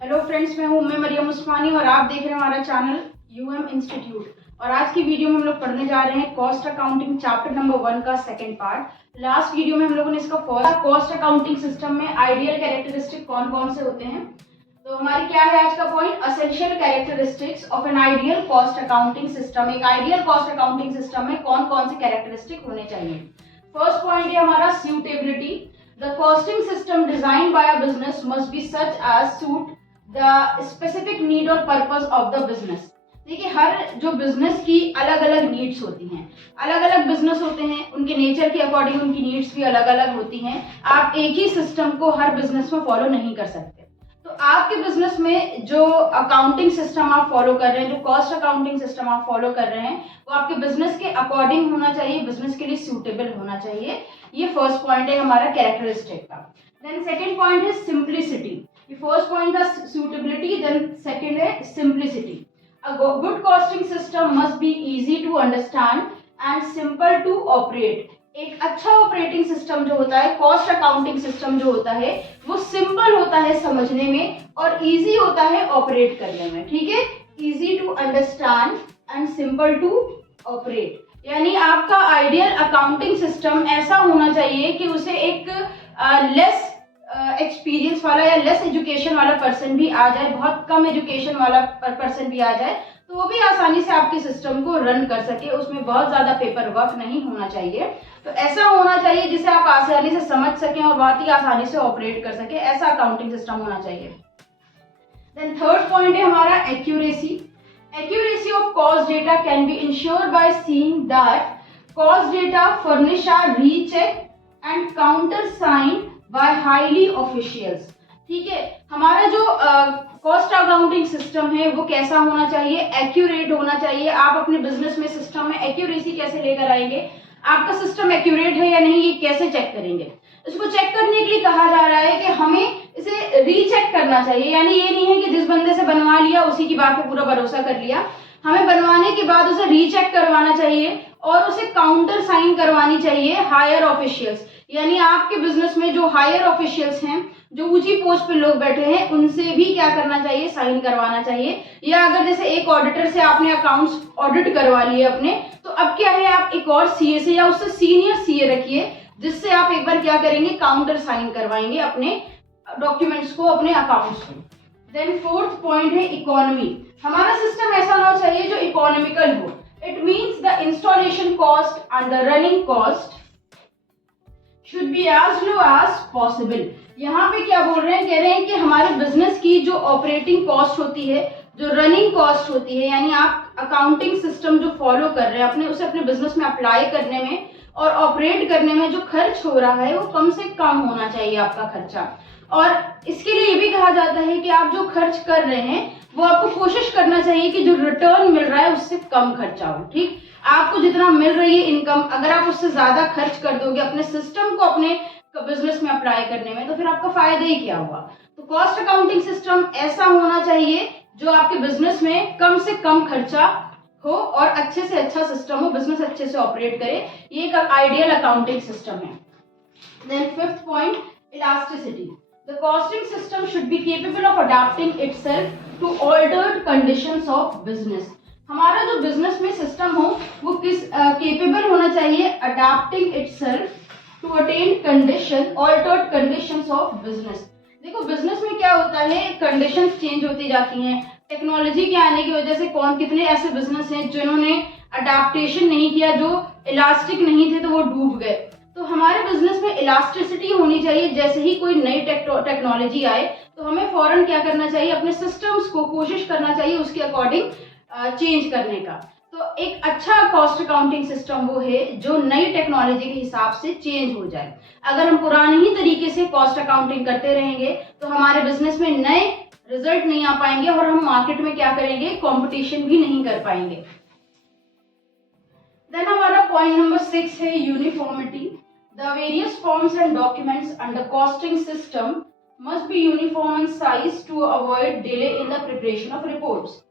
Hello friends, मैं मरियम उस्मानी और आप देख रहे हैं हमारा चैनल यूएम इंस्टीट्यूट। और आज की वीडियो में हम लोग पढ़ने जा रहे हैं कॉस्ट अकाउंटिंग चैप्टर नंबर 1 का सेकंड पार्ट। लास्ट वीडियो में हम लोगों ने इसका फर्स्ट कॉस्ट अकाउंटिंग सिस्टम में आइडियल कैरेक्टरिस्टिक कौन कौन से होते हैं। तो हमारी क्या है आज का point, essential characteristics of an ideal cost accounting system. एक आइडियल कॉस्ट अकाउंटिंग सिस्टम में कौन कौन से कैरेक्टरिस्टिक होने चाहिए। फर्स्ट पॉइंट है हमारा suitability. The costing system design by a business must be such as suit the specific need और पर्पस ऑफ द बिजनेस। देखिए, हर जो बिजनेस की अलग अलग नीड्स होती हैं, अलग अलग बिजनेस होते हैं, उनके नेचर के अकॉर्डिंग उनकी नीड्स भी अलग अलग होती हैं। आप एक ही सिस्टम को हर बिजनेस में फॉलो नहीं कर सकते। तो आपके बिजनेस में जो अकाउंटिंग सिस्टम आप फॉलो कर रहे हैं, जो कॉस्ट अकाउंटिंग सिस्टम आप फॉलो कर रहे हैं, वो आपके बिजनेस के अकॉर्डिंग होना चाहिए, बिजनेस के लिए सूटेबल होना चाहिए। ये फर्स्ट पॉइंट है हमारा कैरेक्टरिस्टिक का। देन सेकेंड पॉइंट है सिंप्लिसिटी। ये फर्स्ट पॉइंट था suitability, then second है simplicity. A good costing system must be easy to understand and simple to operate. एक अच्छा ऑपरेटिंग सिस्टम जो होता है, कॉस्ट अकाउंटिंग सिस्टम जो होता है, वो सिंपल होता है समझने में और इजी होता है ऑपरेट करने में। ठीक है, easy to understand and simple to operate. यानी आपका आइडियल अकाउंटिंग सिस्टम ऐसा होना चाहिए कि उसे एक लेस एक्सपीरियंस वाला या लेस एजुकेशन वाला पर्सन भी आ जाए, बहुत कम एजुकेशन वाला पर्सन भी आ जाए, तो वो भी आसानी से आपके सिस्टम को रन कर सके। उसमें बहुत ज्यादा पेपर वर्क नहीं होना चाहिए। तो ऐसा होना चाहिए जिसे आप आसानी से समझ सकें और बहुत ही आसानी से ऑपरेट कर सके, ऐसा अकाउंटिंग सिस्टम होना चाहिए। देन थर्ड पॉइंट है हमारा accuracy. Accuracy of cost data can be ensured by seeing that cost data furnish are recheck and counter sign by highly officials. ठीक है, हमारा जो कॉस्ट अकाउंटिंग सिस्टम है वो कैसा होना चाहिए, एक्यूरेट होना चाहिए। आप अपने बिजनेस में सिस्टम में एक्यूरेसी कैसे लेकर आएंगे, आपका सिस्टम एक्यूरेट है या नहीं, ये कैसे चेक करेंगे। इसको चेक करने के लिए कहा जा रहा है कि हमें इसे रीचेक करना चाहिए। यानी ये नहीं है कि जिस बंदे से बनवा लिया उसी की बात पे पूरा भरोसा कर लिया। हमें बनवाने के बाद उसे रीचेक करवाना चाहिए और उसे काउंटर साइन करवानी चाहिए हायर ऑफिशियल्स। यानी आपके बिजनेस में जो हायर ऑफिशियल्स हैं, जो ऊंची पोस्ट पे लोग बैठे हैं, उनसे भी क्या करना चाहिए, साइन करवाना चाहिए। या अगर जैसे एक ऑडिटर से आपने अकाउंट्स ऑडिट करवा लिए अपने, तो अब क्या है, आप एक और सीए से या उससे सीनियर सीए रखिए, जिससे आप एक बार क्या करेंगे, काउंटर साइन करवाएंगे अपने डॉक्यूमेंट्स को, अपने अकाउंट्स को। देन फोर्थ पॉइंट है इकोनॉमी। हमारा सिस्टम ऐसा होना चाहिए जो इकोनॉमिकल हो। It means the installation cost and the running cost should be as low as possible। यहाँ पे क्या बोल रहे हैं, कह रहे हैं कि हमारे बिजनेस की जो ऑपरेटिंग कॉस्ट होती है, जो रनिंग कॉस्ट होती है, यानी आप अकाउंटिंग सिस्टम जो फॉलो कर रहे हैं अपने, उसे अपने बिजनेस में अप्लाई करने में और ऑपरेट करने में जो खर्च हो रहा है वो कम से कम होना चाहिए आपका खर्चा। और इसके लिए ये भी कहा जाता है कि आप जो खर्च कर रहे हैं वो आपको कोशिश करना चाहिए कि जो रिटर्न मिल रहा है उससे कम खर्चा हो। ठीक, आपको जितना मिल रही है इनकम, अगर आप उससे ज्यादा खर्च कर दोगे अपने सिस्टम को अपने बिजनेस में अप्लाई करने में, तो फिर आपका फायदा ही क्या हुआ। तो कॉस्ट अकाउंटिंग सिस्टम ऐसा होना चाहिए जो आपके बिजनेस में कम से कम खर्चा हो और अच्छे से अच्छा सिस्टम हो, बिजनेस अच्छे से ऑपरेट करे। ये एक आइडियल अकाउंटिंग सिस्टम है। Then fifth point, elasticity. The costing system should be capable of adapting itself to altered conditions of business. हमारा जो बिजनेस में सिस्टम हो वो किस केपेबल होना चाहिए, adapting itself to attain condition altered conditions of business. देखो, बिजनेस में क्या होता है, कंडीशंस चेंज होती जाती हैं। टेक्नोलॉजी के आने की वजह से कितने ऐसे बिजनेस हैं जिन्होंने अडैप्टेशन नहीं किया, जो इलास्टिक नहीं थे तो वो डूब गए। तो हमारे बिजनेस में इलास्टिसिटी होनी चाहिए। जैसे ही कोई नई टेक्नोलॉजी आए तो हमें फौरन क्या करना चाहिए, अपने सिस्टम्स को कोशिश करना चाहिए उसके अकॉर्डिंग चेंज करने का। तो एक अच्छा कॉस्ट अकाउंटिंग सिस्टम वो है जो नई टेक्नोलॉजी के हिसाब से चेंज हो जाए। अगर हम पुराने ही तरीके से कॉस्ट अकाउंटिंग करते रहेंगे तो हमारे बिजनेस में नए रिजल्ट नहीं आ पाएंगे और हम मार्केट में क्या करेंगे, कंपटीशन भी नहीं कर पाएंगे। देन हमारा पॉइंट नंबर 6 है uniformity. The various forms and documents under costing system must be uniform in size to avoid delay in the preparation of reports.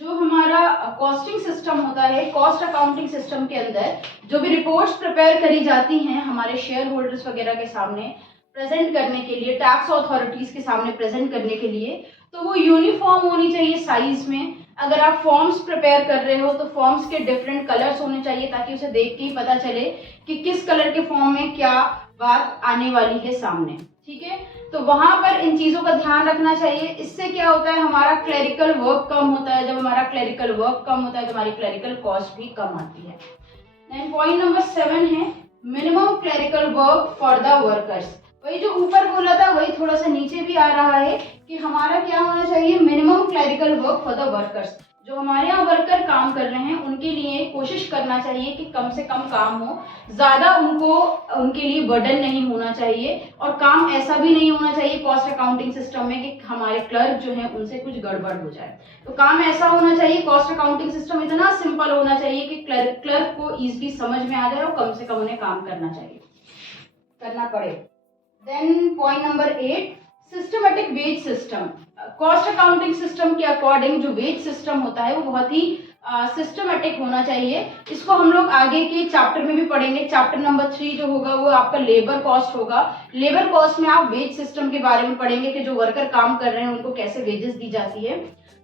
जो हमारा कॉस्टिंग सिस्टम होता है, कॉस्ट अकाउंटिंग सिस्टम के अंदर जो भी रिपोर्ट्स प्रिपेयर करी जाती हैं हमारे शेयर होल्डर्स वगैरह के सामने, प्रेजेंट करने के लिए, टैक्स अथॉरिटीज के सामने प्रेजेंट करने के लिए, तो वो यूनिफॉर्म होनी चाहिए साइज में। अगर आप फॉर्म्स प्रिपेयर कर रहे हो तो फॉर्म्स के डिफरेंट कलर्स होने चाहिए ताकि उसे देख के ही पता चले कि किस कलर के फॉर्म में क्या बात आने वाली है सामने। ठीक है, तो वहां पर इन चीजों का ध्यान रखना चाहिए। इससे क्या होता है, हमारा क्लेरिकल वर्क कम होता है। जब हमारा क्लेरिकल वर्क कम होता है तो हमारी क्लेरिकल कॉस्ट भी कम आती है। देन पॉइंट नंबर 7 है minimum clerical work for the workers. वही जो ऊपर बोला था वही थोड़ा सा नीचे भी आ रहा है कि हमारा क्या होना चाहिए, minimum clerical work for the workers. जो हमारे यहाँ वर्कर काम कर रहे हैं उनके लिए कोशिश करना चाहिए कि कम से कम काम हो, ज्यादा उनके लिए बर्डन नहीं होना चाहिए, और काम ऐसा भी नहीं होना चाहिए कॉस्ट अकाउंटिंग सिस्टम में कि हमारे क्लर्क जो है उनसे कुछ गड़बड़ हो जाए। तो काम ऐसा होना चाहिए, कॉस्ट अकाउंटिंग सिस्टम इतना सिंपल होना चाहिए कि क्लर्क को इजीली समझ में आ जाए और कम से कम उन्हें काम करना पड़े। Then point number 8, systematic wage system. Cost accounting system के अकॉर्डिंग जो वेज सिस्टम होता है वो बहुत ही सिस्टमेटिक होना चाहिए। इसको हम लोग आगे के चैप्टर में भी पढ़ेंगे। चैप्टर नंबर 3 जो होगा वो आपका लेबर कॉस्ट होगा। लेबर कॉस्ट में आप वेज सिस्टम के बारे में पढ़ेंगे कि जो वर्कर काम कर रहे हैं उनको कैसे वेजेस दी जाती है।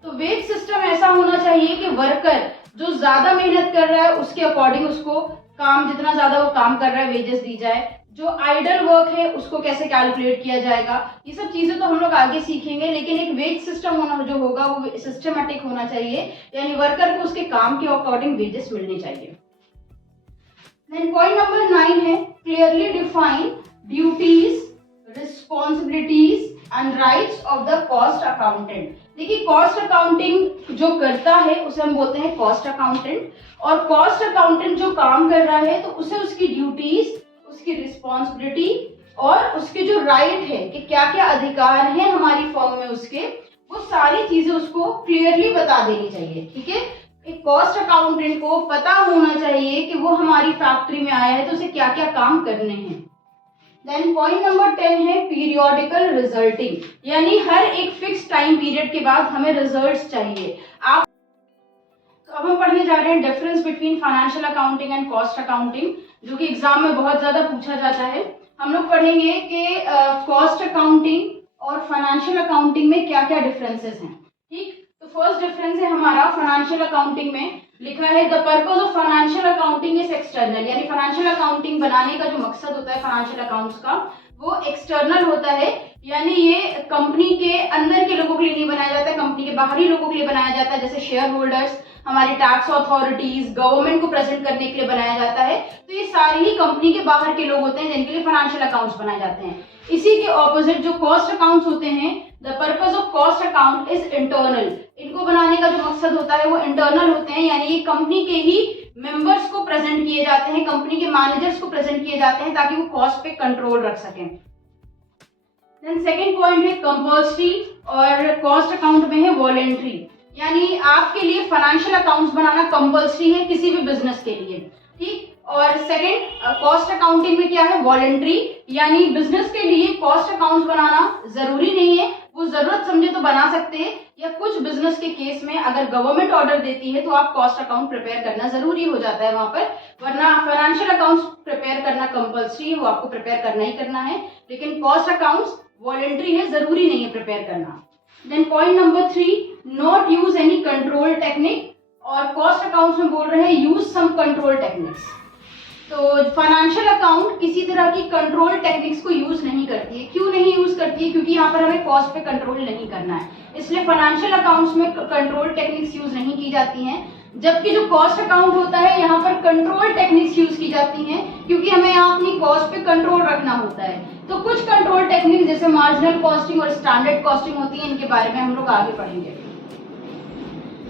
तो वेज सिस्टम ऐसा होना चाहिए कि वर्कर जो ज्यादा मेहनत कर रहा है उसके अकॉर्डिंग उसको काम, जितना ज्यादा वो काम कर रहा है वेजेस दी जाए। जो आइडल वर्क है उसको कैसे कैलकुलेट किया जाएगा, ये सब चीजें तो हम लोग आगे सीखेंगे। लेकिन एक वेज सिस्टम होना जो होगा वो सिस्टमेटिक होना चाहिए, यानी वर्कर को उसके काम के अकॉर्डिंग वेजेस मिलने चाहिए। देन पॉइंट नंबर 9 है clearly define duties, responsibilities and rights of the cost accountant. देखिए, कॉस्ट अकाउंटिंग जो करता है उसे हम बोलते हैं कॉस्ट अकाउंटेंट, और कॉस्ट अकाउंटेंट जो काम कर रहा है तो उसे उसकी ड्यूटीज, उसकी रिस्पॉन्सिबिलिटी और उसके जो राइट है कि क्या क्या अधिकार है हमारी फर्म में उसके, वो सारी चीजें उसको क्लियरली बता देनी चाहिए। ठीक है, एक कॉस्ट अकाउंटेंट को पता होना चाहिए कि वो हमारी फैक्ट्री में आया है तो उसे क्या क्या काम करने हैं। देन पॉइंट नंबर 10 है पीरियोडिकल रिजल्टिंग, यानी हर एक फिक्स टाइम पीरियड के बाद हमें रिजल्ट्स चाहिए। तो अब हम पढ़ने जा रहे हैं difference between financial accounting and cost accounting, जो कि एग्जाम में बहुत ज्यादा पूछा जाता है। हम लोग पढ़ेंगे कि कॉस्ट अकाउंटिंग और फाइनेंशियल अकाउंटिंग में क्या क्या डिफरेंसेस हैं। ठीक, तो फर्स्ट डिफरेंस है हमारा फाइनेंशियल अकाउंटिंग में लिखा है the purpose of financial accounting is external, यानी फाइनेंशियल अकाउंटिंग बनाने का जो मकसद होता है फाइनेंशियल अकाउंट्स का वो एक्सटर्नल होता है, यानी ये कंपनी के अंदर के लोगों के लिए नहीं बनाया जाता है, कंपनी के बाहरी लोगों के लिए बनाया जाता है, जैसे शेयर होल्डर्स, हमारी टैक्स अथॉरिटीज, गवर्नमेंट को प्रेजेंट करने के लिए बनाया जाता है। तो ये सारी ही कंपनी के बाहर के लोग होते हैं जिनके लिए फाइनेंशियल अकाउंट्स बनाए जाते हैं। इसी के ऑपोजिट जो कॉस्ट अकाउंट्स होते हैं, the purpose of cost account is internal, इनको बनाने का जो मकसद होता है वो इंटरनल होते हैं, यानी ये कंपनी के ही मेंबर्स को प्रेजेंट किए जाते हैं, कंपनी के मैनेजर्स को प्रेजेंट किए जाते हैं ताकि वो कॉस्ट पे कंट्रोल रख सकें। देन सेकंड पॉइंट है कंपल्सरी, और कॉस्ट अकाउंट में है वॉलेंट्री, यानी आपके लिए फाइनेंशियल अकाउंट्स बनाना कंपल्सरी है किसी भी बिजनेस के लिए। ठीक, और सेकंड कॉस्ट अकाउंटिंग में क्या है, वॉलेंट्री, यानी बिजनेस के लिए कॉस्ट अकाउंट्स बनाना जरूरी नहीं है, वो जरूरत समझे तो बना सकते हैं, या कुछ बिजनेस के केस में अगर गवर्नमेंट ऑर्डर देती है तो आप कॉस्ट अकाउंट प्रिपेयर करना जरूरी हो जाता है वहां पर, वरना फाइनेंशियल अकाउंट्स प्रिपेयर करना कंपल्सरी है, वो आपको प्रिपेयर करना ही करना है, लेकिन कॉस्ट अकाउंट्स वॉलेंट्री है, जरूरी नहीं है प्रिपेयर करना। Then point number 3, not use any control technique, और कॉस्ट अकाउंट्स में बोल रहे हैं यूज सम कंट्रोल टेक्निक्स। तो फाइनेंशियल अकाउंट किसी तरह की कंट्रोल टेक्निक्स को यूज नहीं करती है। क्यों नहीं यूज करती है, क्योंकि यहाँ पर हमें कॉस्ट पे कंट्रोल नहीं करना है, इसलिए फाइनेंशियल अकाउंट्स में कंट्रोल टेक्निक्स यूज नहीं की जाती हैं। जबकि जो कॉस्ट अकाउंट होता है यहाँ पर कंट्रोल टेक्निक्स यूज की जाती हैं, क्योंकि हमें यहाँ अपनी कॉस्ट पे कंट्रोल रखना होता है। तो कुछ कंट्रोल टेक्निक्स जैसे मार्जिनल कॉस्टिंग और स्टैंडर्ड कॉस्टिंग होती है, इनके बारे में हम लोग आगे पढ़ेंगे।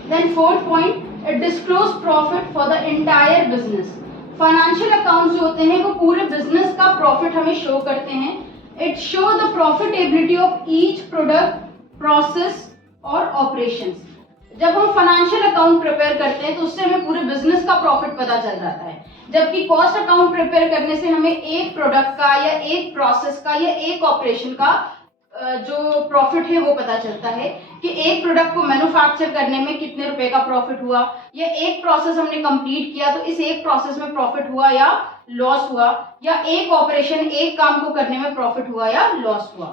Then fourth point, it disclose profit for the entire business. Financial accounts जो होते हैं वो पूरे बिजनेस का प्रॉफिट हमें शो करते हैं। It show the profitability of each product, process और ऑपरेशंस। जब हम फाइनेंशियल अकाउंट प्रिपेयर करते हैं तो उससे हमें पूरे बिजनेस का प्रॉफिट पता चल जाता है, जबकि कॉस्ट अकाउंट प्रिपेयर करने से हमें एक प्रोडक्ट का या एक प्रोसेस का या एक ऑपरेशन का जो प्रॉफिट है वो पता चलता है कि एक प्रोडक्ट को मैन्युफैक्चर करने में कितने रुपए का प्रॉफिट हुआ, या एक प्रोसेस हमने कंप्लीट किया तो इस एक प्रोसेस में प्रॉफिट हुआ या लॉस हुआ, या एक ऑपरेशन, एक काम को करने में प्रॉफिट हुआ या लॉस हुआ।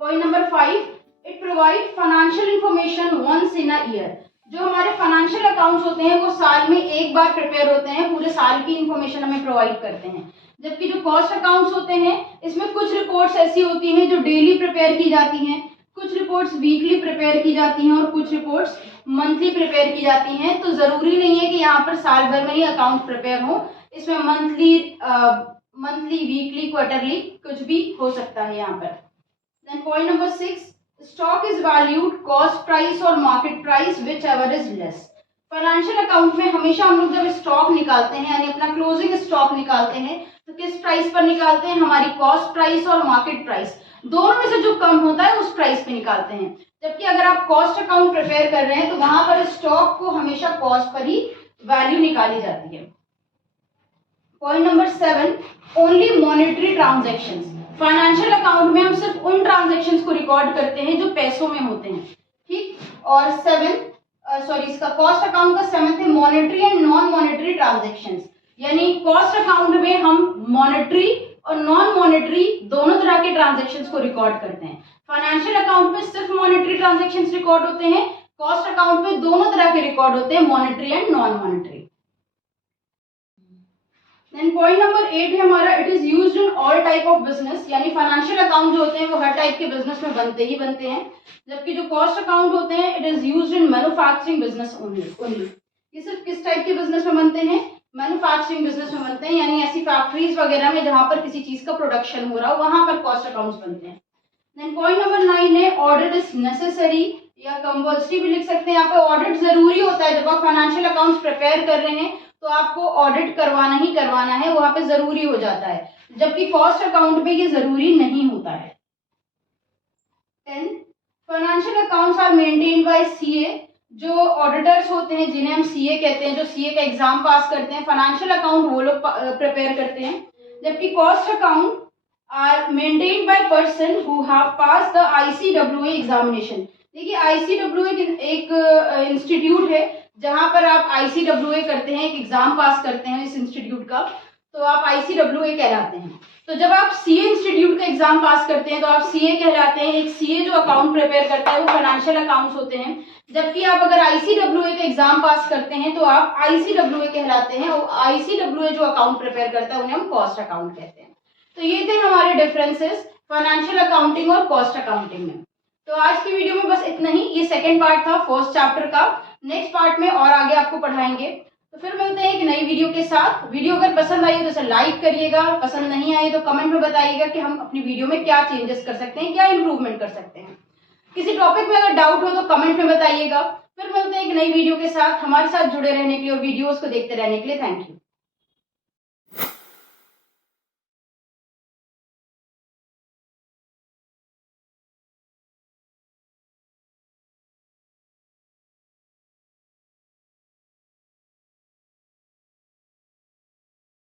Point number 5, it provide financial information once in a year. जो हमारे फाइनेंशियल अकाउंट्स होते हैं वो साल में एक बार प्रिपेयर होते हैं, पूरे साल की इंफॉर्मेशन हमें प्रोवाइड करते हैं। जबकि जो कॉस्ट अकाउंट्स होते हैं इसमें कुछ रिपोर्ट्स ऐसी होती हैं जो डेली प्रिपेयर की जाती हैं, कुछ रिपोर्ट्स वीकली प्रिपेयर की जाती हैं और कुछ रिपोर्ट्स मंथली प्रिपेयर की जाती हैं। तो जरूरी नहीं है कि यहाँ पर साल भर में ही अकाउंट प्रिपेयर हो, इसमें मंथली वीकली क्वार्टरली कुछ भी हो सकता है यहाँ पर। Then point number 6, stock is valued cost price और market price whichever is less. Financial account में हमेशा हम लोग जब स्टॉक निकालते हैं यानी अपना क्लोजिंग स्टॉक निकालते हैं तो किस प्राइस पर निकालते हैं, हमारी कॉस्ट प्राइस और मार्केट प्राइस दोनों में से जो कम होता है उस प्राइस पे निकालते हैं। जबकि अगर आप कॉस्ट अकाउंट प्रिपेयर कर रहे हैं तो वहां पर स्टॉक को हमेशा कॉस्ट पर ही वैल्यू निकाली जाती है। Point number 7, only monetary transactions. Financial account में हम सिर्फ उन ट्रांजैक्शंस को रिकॉर्ड करते हैं जो पैसों में होते हैं, ठीक। और इसका कॉस्ट अकाउंट का 7th है monetary and non monetary transactions. यानी कॉस्ट अकाउंट में हम मॉनेटरी और नॉन मॉनेटरी दोनों तरह के ट्रांजैक्शंस को रिकॉर्ड करते हैं। फाइनेंशियल अकाउंट में सिर्फ मॉनेटरी ट्रांजैक्शंस रिकॉर्ड होते हैं, कॉस्ट अकाउंट में दोनों तरह के रिकॉर्ड होते हैं, monetary and non monetary. Then point number 8 है हमारा, it is used in all type of business. यानी फाइनेंशियल अकाउंट जो होते हैं वो हर टाइप के बिजनेस में बनते हैं। जबकि जो कॉस्ट अकाउंट होते हैं it is used in manufacturing business only. ये सिर्फ किस टाइप के बिजनेस में बनते हैं, मैन्युफैक्चरिंग बिजनेस में बनते हैं, यानी ऐसी फैक्ट्रीज वगैरह में जहां पर किसी चीज का प्रोडक्शन हो रहा हो वहां पर कॉस्ट अकाउंट्स बनते हैं। देन पॉइंट नंबर 9 है ऑडिट इज नेसेसरी या कंपल्सरी भी लिख सकते हैं। यहाँ पे ऑडिट जरूरी होता है, जब आप फाइनेंशियल अकाउंट्स प्रिपेयर कर रहे हैं तो आपको ऑडिट करवाना ही करवाना है, वहां पे जरूरी हो जाता है। जबकि कॉस्ट अकाउंट में ये जरूरी नहीं होता है। 10, financial accounts are maintained by CA. जो ऑडिटर्स होते हैं जिन्हें हम सीए कहते हैं, जो सीए का एग्जाम पास करते हैं, फाइनेंशियल अकाउंट वो लोग प्रिपेयर करते हैं। जबकि cost account are maintained by person who have pass the ICWA examination. देखिए ICWA एक इंस्टीट्यूट है जहां पर आप ICWA करते हैं, एक एग्जाम पास करते हैं इस इंस्टीट्यूट का, तो आप ICWA कहलाते हैं। तो जब आप सीए इंस्टीट्यूट का एग्जाम पास करते हैं तो आप सीए कहलाते हैं। एक सीए जो अकाउंट प्रिपेयर करता है वो फाइनेंशियल अकाउंट्स होते हैं। जबकि आप अगर ICWA का एग्जाम पास करते हैं तो आप ICWA कहलाते हैं, और ICWA जो अकाउंट प्रिपेयर करता है उन्हें हम कॉस्ट अकाउंट कहते हैं। तो ये थे हमारे डिफरेंसेस फाइनेंशियल अकाउंटिंग और कॉस्ट अकाउंटिंग में। तो आज की वीडियो में बस इतना ही। ये सेकेंड पार्ट था फर्स्ट चैप्टर का। नेक्स्ट पार्ट में और आगे आपको पढ़ाएंगे। तो फिर मिलते हैं एक नई वीडियो के साथ। वीडियो अगर पसंद आई तो इसे लाइक करिएगा, पसंद नहीं आई तो कमेंट में बताइएगा कि हम अपनी वीडियो में क्या चेंजेस कर सकते हैं, क्या इंप्रूवमेंट कर सकते हैं। किसी टॉपिक में अगर डाउट हो तो कमेंट में बताइएगा। फिर मिलते हैं एक नई वीडियो के साथ। हमारे साथ जुड़े रहने के लिए और वीडियोस को देखते रहने के लिए थैंक यू।